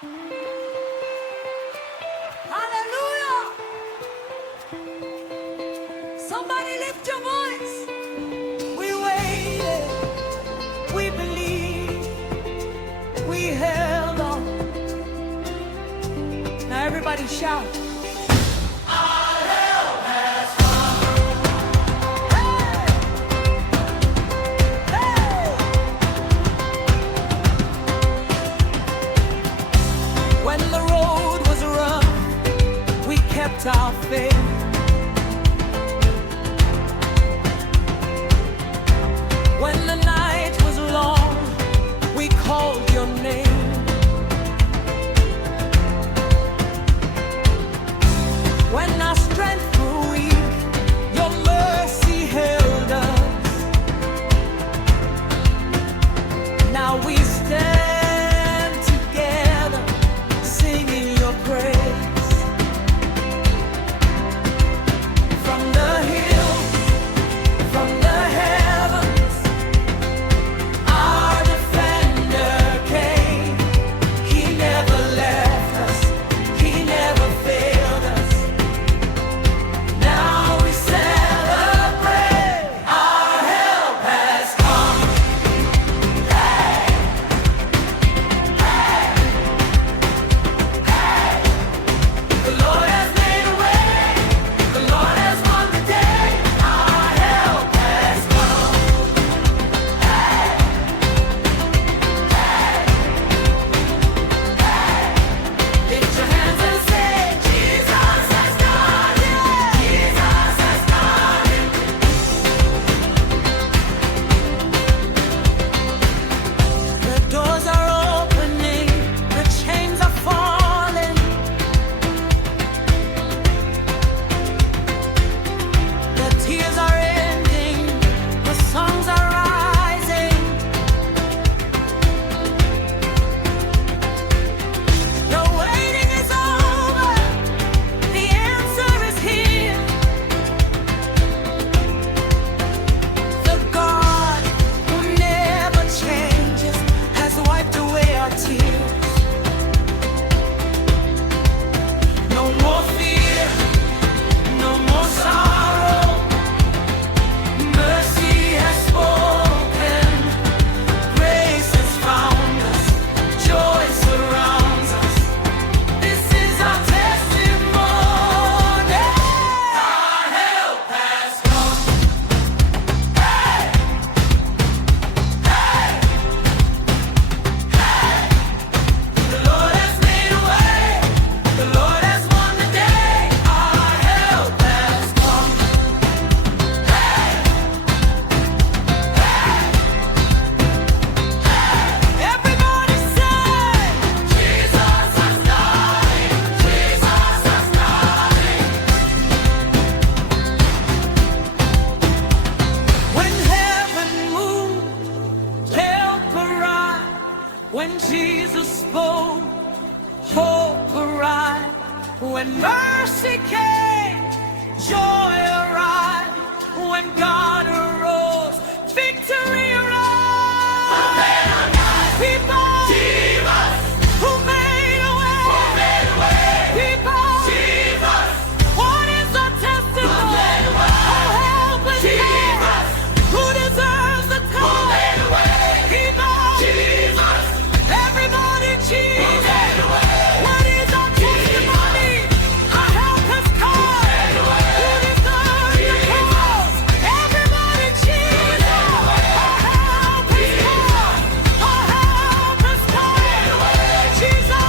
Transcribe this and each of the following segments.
Hallelujah. Somebody lift your voice. We waited, we believed, we held on. Now everybody shout. Our faith. When the night was long, we called your name. When our strength grew weak, your mercy held us. Now we stand together, singing your praise. When Jesus spoke, hope arrived. When mercy came, joy arrived. When God arose, victory arrived. Who made a way? People. Jesus. Who made a way? Who made a way? People. Jesus. What is our testimony? Who made a way? Oh, helpless Jesus. Who deserves the time? Who made a way? People. Jesus. Everybody, Jesus. What is our testimony? Our help has come. Who deserves the cause? Everybody, Jesus. Our help has come. Our help has come. Jesus.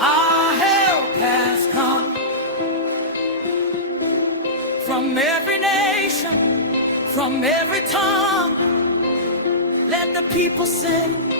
Our help has come from every nation, from every tongue. Let the people sing.